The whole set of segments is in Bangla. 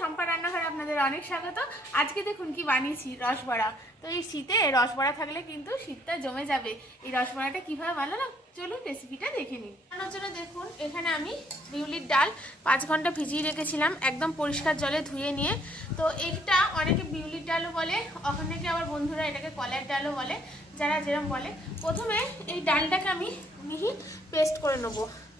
সম্পা রান্নাঘরে আপনাদের অনেক স্বাগত। আজকে দেখুন কি বানিয়েছি রসবড়া। তো এই শীতে রসবড়া থাকলে কিন্তু শীতটা জমে যাবে। এই রসবড়াটা কীভাবে বানালাম চলুন রেসিপিটা দেখে নিন বানানোর জন্য দেখুন, এখানে আমি বিউলির ডাল পাঁচ ঘণ্টা ভিজিয়ে রেখেছিলাম, একদম পরিষ্কার জলে ধুয়ে নিয়ে। তো এইটা অনেকে বিউলির ডালও বলে, অনেকে আবার বন্ধুরা এটাকে কলার ডালও বলে, যারা যেরকম বলে। প্রথমে এই ডালটাকে আমি মিহি পেস্ট করে নেব।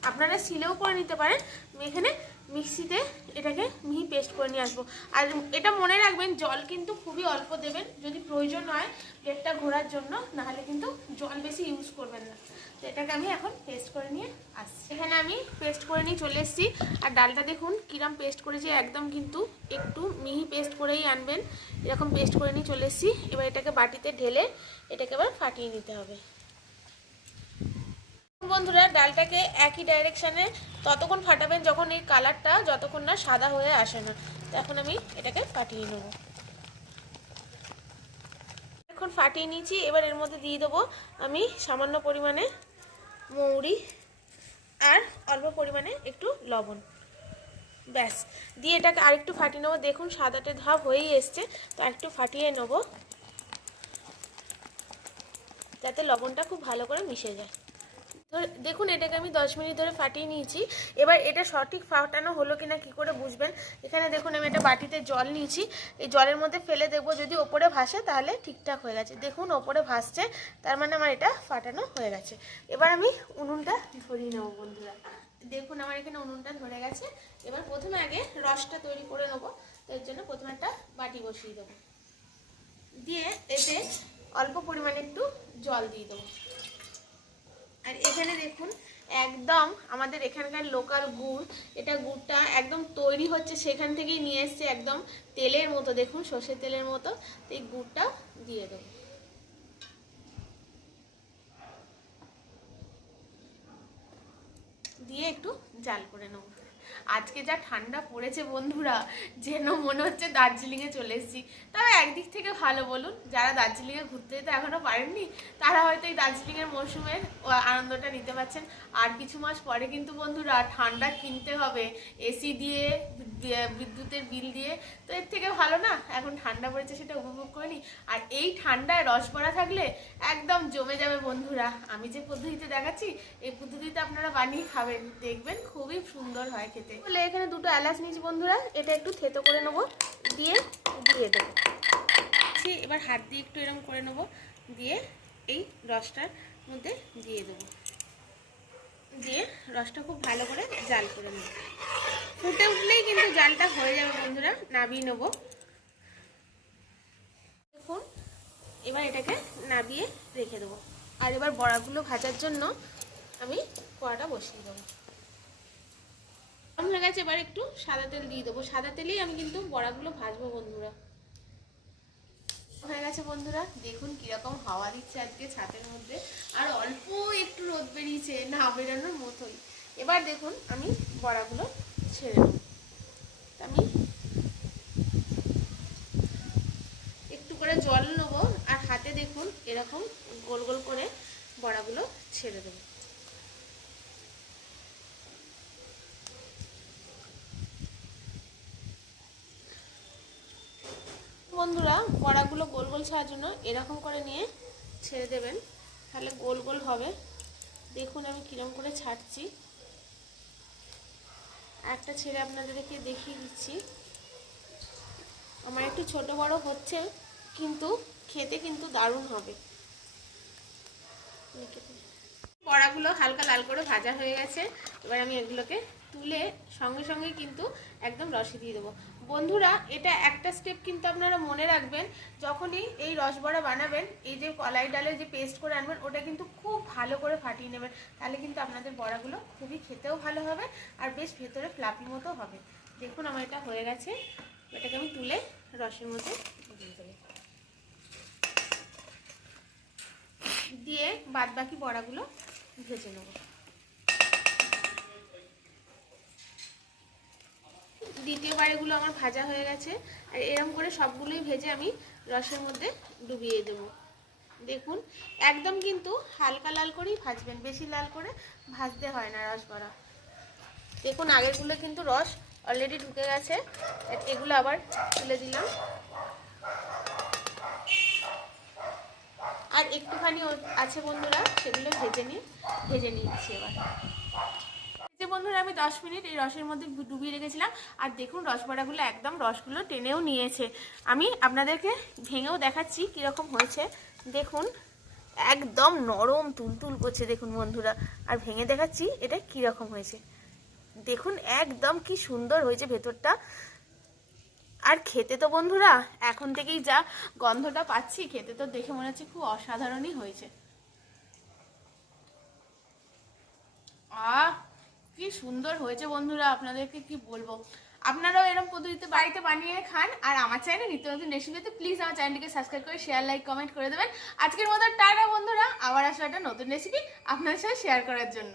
আপনারা সিলেও করে নিতে পারেন আমি এখানে মিক্সিতে এটাকে মিহি পেস্ট করে নিয়ে আসব। আর এটা মনে রাখবেন, জল কিন্তু খুবই অল্প দেবেন। যদি প্রয়োজন হয় প্লেটটা ঘোরার জন্য, নাহলে কিন্তু জল বেশি ইউজ করবেন না। তো এটাকে আমি এখন পেস্ট করে নিয়ে আসছি। এখানে আমি পেস্ট করে নিয়ে চলে এসেছি। আর ডালটা দেখুন, কিরম পেস্ট করেছি। একদম কিন্তু একটু মিহি পেস্ট করেই আনবেন। এরকম পেস্ট করে নিয়ে চলে এসেছি। এবার এটাকে বাটিতে ঢেলে এটাকে এবার ফাটিয়ে নিতে হবে। বন্ধুরা, ডালটাকে একই ডাইরেকশানে ততক্ষণ ফাটাবেন যখন এই কালারটা যতক্ষণ না সাদা হয়ে আসে না। এখন আমি এটাকে ফাটিয়ে নেব। এখন ফাটিয়ে নিয়েছি, এবার এর মধ্যে দিয়ে দেবো আমি সামান্য পরিমাণে মৌরি আর অল্প পরিমাণে একটু লবণ। ব্যাস, দিয়ে এটাকে আরেকটু ফাটিয়ে নেব। দেখুন, সাদাটে ধাপ হয়েই এসছে, তো আরেকটু ফাটিয়ে নেব। যাতে লবণটা খুব ভালো করে মিশে যায়। দেখুন, এটাকে আমি দশ মিনিট ধরে ফাটিয়ে নিয়েছি। এবার এটা সঠিক ফাটানো হলো কিনা কি করে বুঝবেন? এখানে দেখুন, আমি একটা বাটিতে জল নিয়েছি। এই জলের মধ্যে ফেলে দেখব, যদি ওপরে ভাসে তাহলে ঠিকঠাক হয়ে গেছে। দেখুন, ওপরে ভাসছে, তার মানে আমার এটা ফাটানো হয়ে গেছে। এবার আমি উনুনটা ধরিয়ে নেব, বন্ধুরা। দেখুন, আমার এখানে উনুনটা ধরে গেছে। এবার প্রথমে আগে রসটা তৈরি করে নেব। এর জন্য প্রথমে একটা বাটি বসিয়ে দেবো। দিয়ে এতে অল্প পরিমাণে একটু জল দিয়ে দেবো। আর এখানে দেখুন, একদম আমাদের এখানকার লোকাল গুড়, এটা গুড়টা একদম তৈরি হচ্ছে সেখান থেকেই নিয়ে এসছে একদম তেলের মতো, দেখুন সর্ষের তেলের মতো এই গুড়টা দিয়ে দেব। দিয়ে একটু জাল করে নেব। আজকে যা ঠান্ডা পড়েছে বন্ধুরা, যেন মনে হচ্ছে দার্জিলিংয়ে চলে এসেছি। তবে একদিক থেকে ভালো বলুন, যারা দার্জিলিংয়ে ঘুরতে যেতে এখনও পারেননি, তারা হয়তো এই দার্জিলিংয়ের মরশুমের ও, আনন্দটা নিতে পারছেন। আর কিছু মাস পরে কিন্তু বন্ধুরা ঠান্ডা কিনতে হবে, এসি দিয়ে বিদ্যুতের বিল দিয়ে। তো এর থেকে ভালো না, এখন ঠান্ডা পড়েছে সেটা উপভোগ করে নিই আর এই ঠান্ডায় রসবড়া থাকলে একদম জমে যাবে বন্ধুরা। আমি যে পদ্ধতিতে দেখাচ্ছি, এই পদ্ধতিতে আপনারা বানিয়ে খাবেন, দেখবেন খুবই সুন্দর হয় খেতে। বলে এখানে দুটো এলাচ নিয়েছি বন্ধুরা। এটা একটু থেতো করে নেব, দিয়ে দিয়ে দেবো। এবার হাত দিয়ে একটু এরকম করে নেব, দিয়ে এই রসটার মধ্যে দিয়ে দেবো। দিয়ে রসটা খুব ভালো করে জাল করে নেব। ফুটে উঠলেই কিন্তু জালটা হয়ে যাবে বন্ধুরা, নাবিয়ে নেব। দেখুন, এবার এটাকে নাবিয়ে রেখে দেবো। আর এবার বড়াগুলো ভাজার জন্য আমি কড়াটা বসিয়ে দেবো। গরম হয়ে গেছে এবার একটু সাদা তেল দিয়ে দেবো। সাদা তেলেই আমি কিন্তু বড়াগুলো ভাজবো বন্ধুরা। হয়ে গেছে বন্ধুরা, দেখুন কীরকম হাওয়া দিচ্ছে আজকে ছাতের মধ্যে। আর অল্প একটু রোদ বেরিয়েছে, না বেরোনোর মতোই। এবার দেখুন আমি বড়াগুলো ছেড়ে নেব আমি একটু করে জল নেব, আর হাতে দেখুন এরকম গোল গোল করে বড়াগুলো ছেড়ে দেবো। বন্ধুরা বড়াগুলো গোল গোল জন্য এরকম করে নিয়ে ছেড়ে দেবেন। তাহলে গোল গোল হবে। দেখুন আমি কিরম করে ছাড়ছি। একটা ছেড়ে আপনাদেরকে দেখিয়ে দিচ্ছি। আমার একটু ছোট বড় হচ্ছে, কিন্তু খেতে কিন্তু দারুণ হবে। বড়াগুলো হালকা লাল করে ভাজা হয়ে গেছে। এবার আমি এগুলোকে তুলে সঙ্গে সঙ্গে কিন্তু একদম রসে দিয়ে দেবো। বন্ধুরা, এটা একটা স্টেপ কিন্তু আপনারা মনে রাখবেন, যখনই এই রসবড়া বানাবেন, এই যে কলাই ডালের যে পেস্ট করে আনবেন, ওটা কিন্তু খুব ভালো করে ফাটিয়ে নেবেন। তাহলে কিন্তু আপনাদের বড়াগুলো খুবই খেতেও ভালো হবে আর বেশ ভেতরে ফ্লাপি মতো হবে। দেখুন আমার এটা হয়ে গেছে। এটাকে আমি তুলে রসের মধ্যে দিয়ে দেবো। দিয়ে বাদ বাকি বড়াগুলো ভেজে নেব। দ্বিতীয়বার এগুলো আমার ভাজা হয়ে গেছে। আর এরকম করে সবগুলোই ভেজে আমি রসের মধ্যে ডুবিয়ে দেব। দেখুন, একদম কিন্তু হালকা লাল করেই ভাজবেন, বেশি লাল করে ভাজতে হয় না রস বড়া। দেখুন, আগেরগুলো কিন্তু রস অলরেডি ঢুকে গেছে। এগুলো আবার তুলে দিলাম। আর একটুখানি আছে বন্ধুরা, সেগুলো ভেজে নিয়ে ভেজে নিচ্ছি এবার। আমি দশ মিনিট এই রসের মধ্যে ডুবিয়ে রেখেছিলাম। আর দেখুন রসবড়াগুলো একদম রসগুলো টেনেও নিয়েছে। আমি আপনাদেরকে ভেঙেও দেখাচ্ছি কীরকম হয়েছে। দেখুন, একদম নরম তুলতুল করছে দেখুন বন্ধুরা। আর ভেঙে দেখাচ্ছি এটা কীরকম হয়েছে। দেখুন, একদম কি সুন্দর হয়েছে ভেতরটা। আর খেতে তো বন্ধুরা, এখন থেকেই যা গন্ধটা পাচ্ছি, খেতে তো দেখে মনে হচ্ছে খুব অসাধারণই হয়েছে। আহ! কি সুন্দর হয়েছে বন্ধুরা, আপনাদেরকে কি বলব? আপনারাও এরকম পদ্ধতিতে বাড়িতে বানিয়ে খান, আর আমার চ্যানেলে নিত্য নতুন রেসিপিতে প্লিজ আমার চ্যানেলটিকে সাবস্ক্রাইব করে শেয়ার লাইক কমেন্ট করে দেবেন। আজকের মতো টাটা বন্ধুরা, আবার আসলে একটা নতুন রেসিপি আপনাদের সাথে শেয়ার করার জন্য।